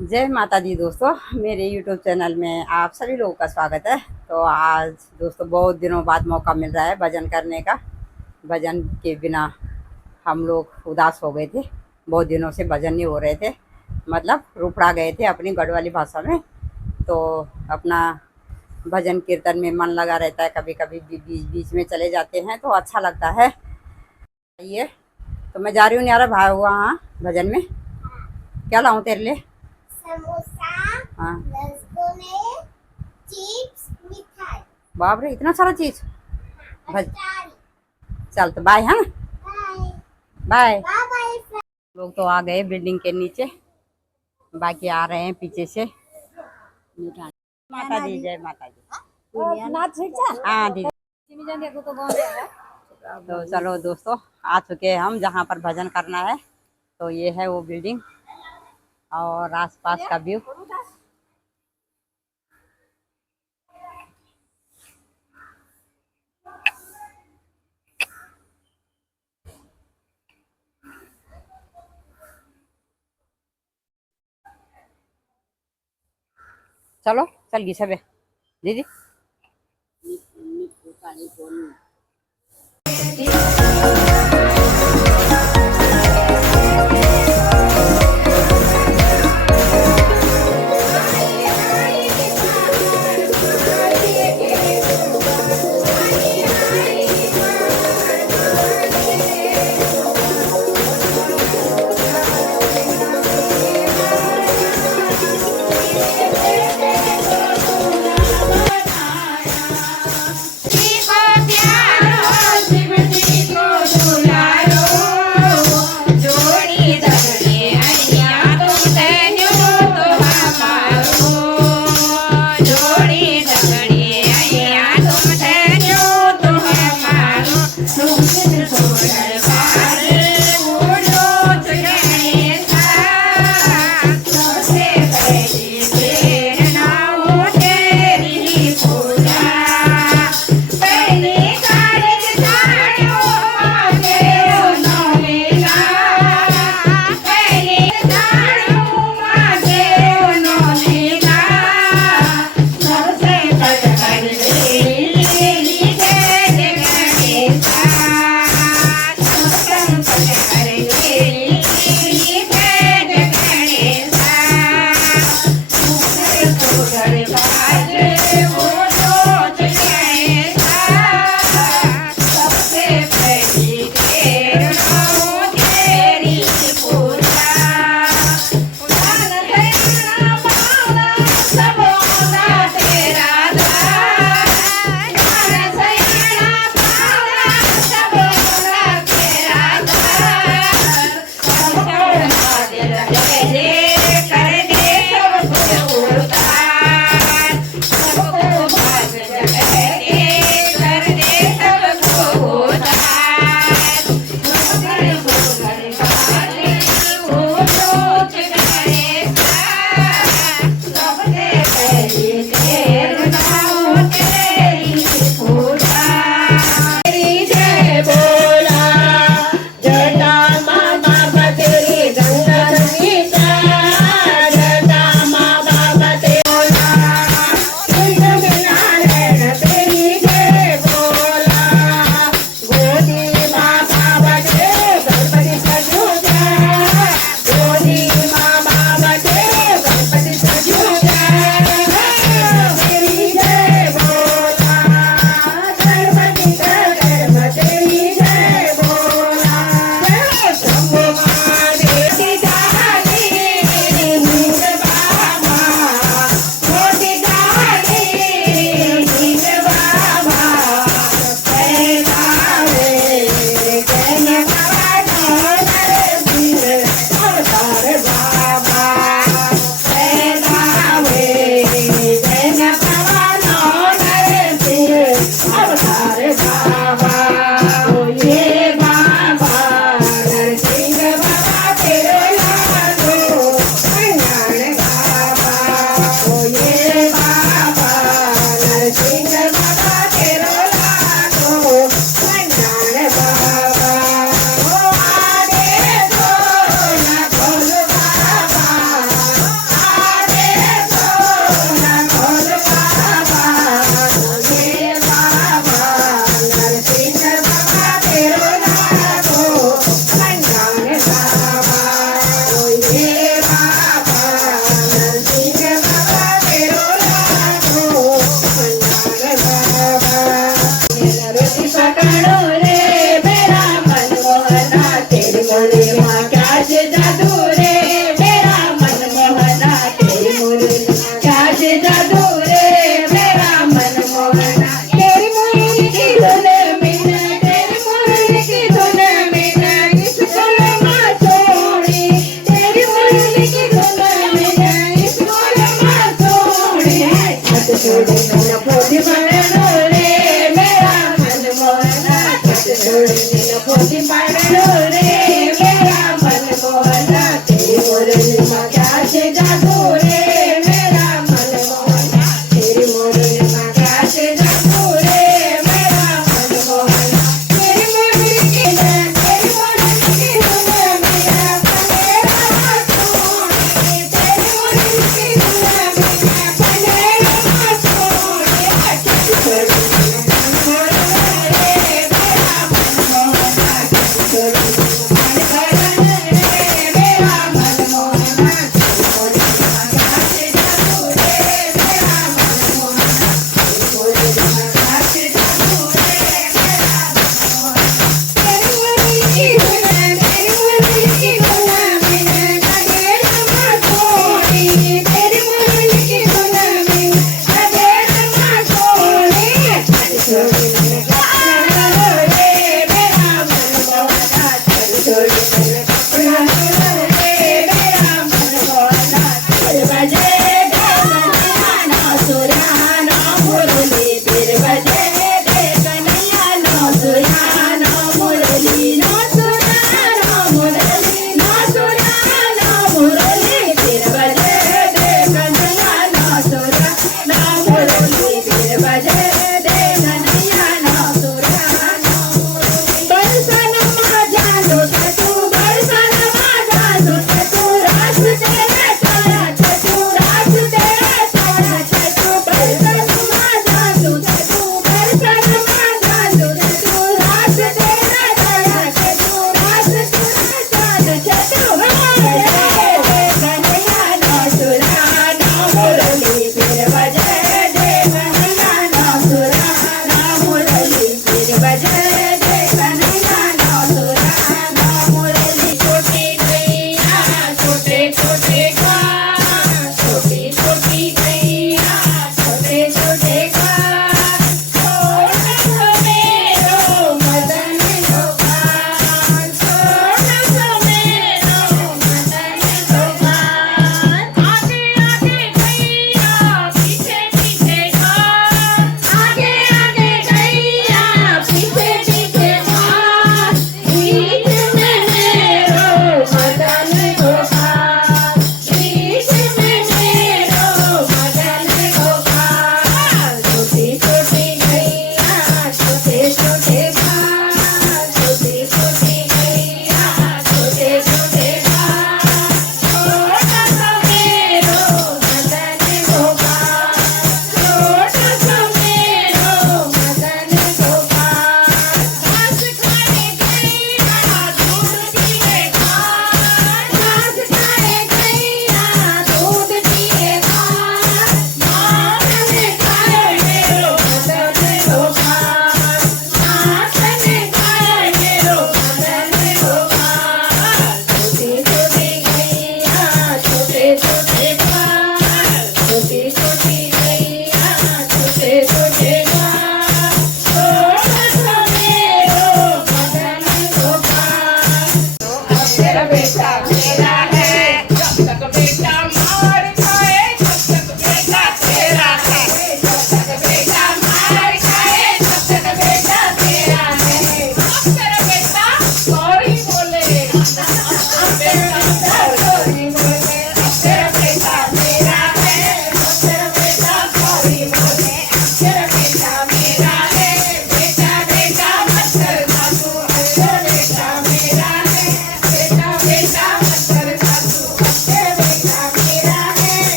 जय माता दी दोस्तों, मेरे YouTube चैनल में आप सभी लोगों का स्वागत है। तो आज दोस्तों बहुत दिनों बाद मौका मिल रहा है भजन करने का। भजन के बिना हम लोग उदास हो गए थे। बहुत दिनों से भजन नहीं हो रहे थे, मतलब रुपड़ा गए थे अपनी गढ़वाली भाषा में। तो अपना भजन कीर्तन में मन लगा रहता है, कभी कभी बीच बीच में चले जाते हैं तो अच्छा लगता है। ये तो मैं जा रही हूँ न्यारा भाई वहाँ भजन में। क्या लाऊं तेरे लिए? समोसा, हाँ, रसगुल्ले, चिप्स, मिठाई। बाप रे, इतना सारा चीज। चल तो बाय। हाँ, बाय बाय। लोग तो आ गए बिल्डिंग के नीचे, बाकी आ रहे हैं पीछे से। माता दी, जय माता दी। हाँ दीदी। तो चलो दोस्तों, आ चुके हैं हम जहाँ पर भजन करना है। तो ये है वो बिल्डिंग और आसपास का व्यू। चलो चल गई सब दीदी। छोड़ी न पोती पड़ो रे मेरा मन मोहना छोड़ी न पोती पड़ो रे मेरा मन मोहना तेरी मुरली में क्या से जादू रे मेरा मन मोहना तेरी मुरली में क्या से जादू रे मेरा मन मोहना तेरी मुरली की तेरी मुरली की मेरा पनेरा सोनी तेरी मुरली की मेरा पनेरा सोनी छोड़ी छोटे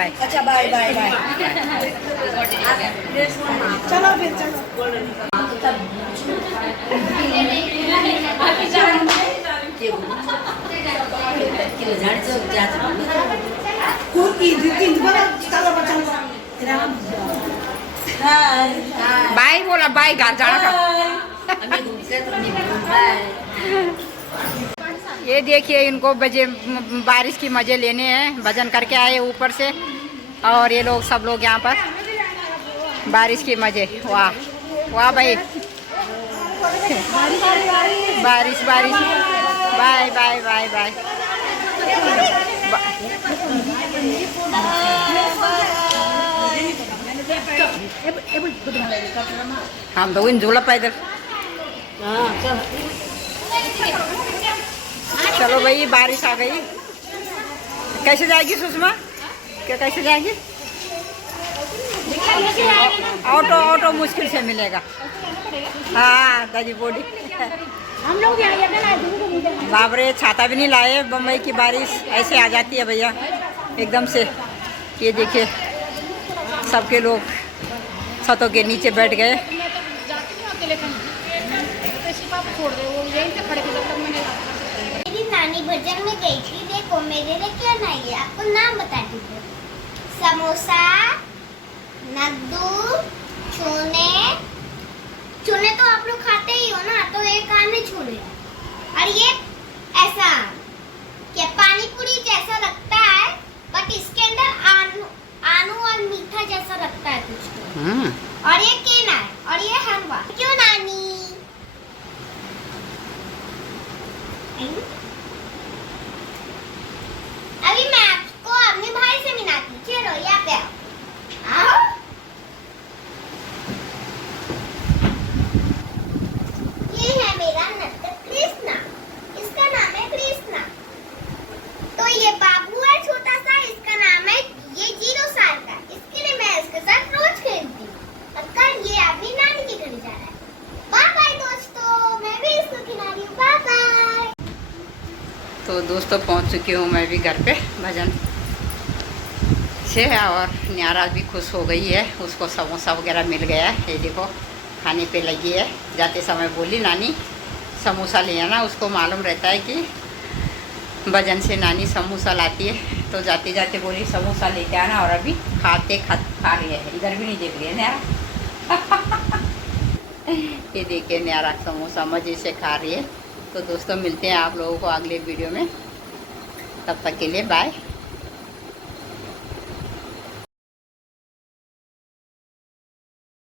बाय। अच्छा बाय बाय बाय। चलो फिर चलो। बाय बोला, बाय घर जाना का। ये देखिए इनको बारिश की मजे लेने हैं, भजन करके आए ऊपर से, और ये लोग सब लोग यहाँ पर बारिश की मजे। वाह वाह भाई, बारिश बारिश। Bye bye bye bye. हम तो इन झूला पैदल। चलो भाई, बारिश आ गई। कैसे जाएगी सुषमा? क्या कैसे जाएगी? ऑटो ऑटो मुश्किल से मिलेगा। हाँ दादी बोली। हम लोग बाप रे, छाता भी नहीं लाए। बम्बई की बारिश ऐसे आ जाती है भैया एकदम से। ये देखिए सबके लोग छतों के नीचे बैठ गए। मेरी नानी भजन में गई थी, देखो मेरे लिए क्या लाई है, आपको नाम बताती हूँ। समोसा, नद्दू, छोले। छोले तो आप लोग खाते ही हो ना, तो एक काम है छोले। और ये ऐसा क्या पानी पूरी जैसा लगता है, बट इसके अंदर आलू आलू और मीठा जैसा लगता है कुछ तो। और ये केला है और ये हलवा। क्यों नानी? अभी मैं आपको अपने भाई से मिलाती हूँ। चलो यहाँ पे आओ। ये है मेरा नर्तक कृष्णा, इसका नाम है कृष्णा। तो ये बाबू है छोटा सा, इसका नाम है, ये 0 साल का। इसके लिए मैं इसके साथ रोज खेलती हूँ। और कल ये अपनी नानी के घर जा रहा है। बाय बाय दोस्तों, मैं भी इसको खिला रही हूँ। Bye bye. तो दोस्तों पहुंच चुकी हूँ मैं भी घर पे भजन से, और न्यारा भी खुश हो गई है। उसको समोसा वगैरह मिल गया है, ये देखो खाने पे लगी है। जाते समय बोली नानी समोसा ले आना, उसको मालूम रहता है कि भजन से नानी समोसा लाती है। तो जाते जाते बोली समोसा लेके आना, और अभी खा रही है। इधर भी नहीं देख रही है न्यारा। ये देखिए न्यारा समोसा मज़े से खा रही है। तो दोस्तों मिलते हैं आप लोगों को अगले वीडियो में, तब तक के लिए बाय।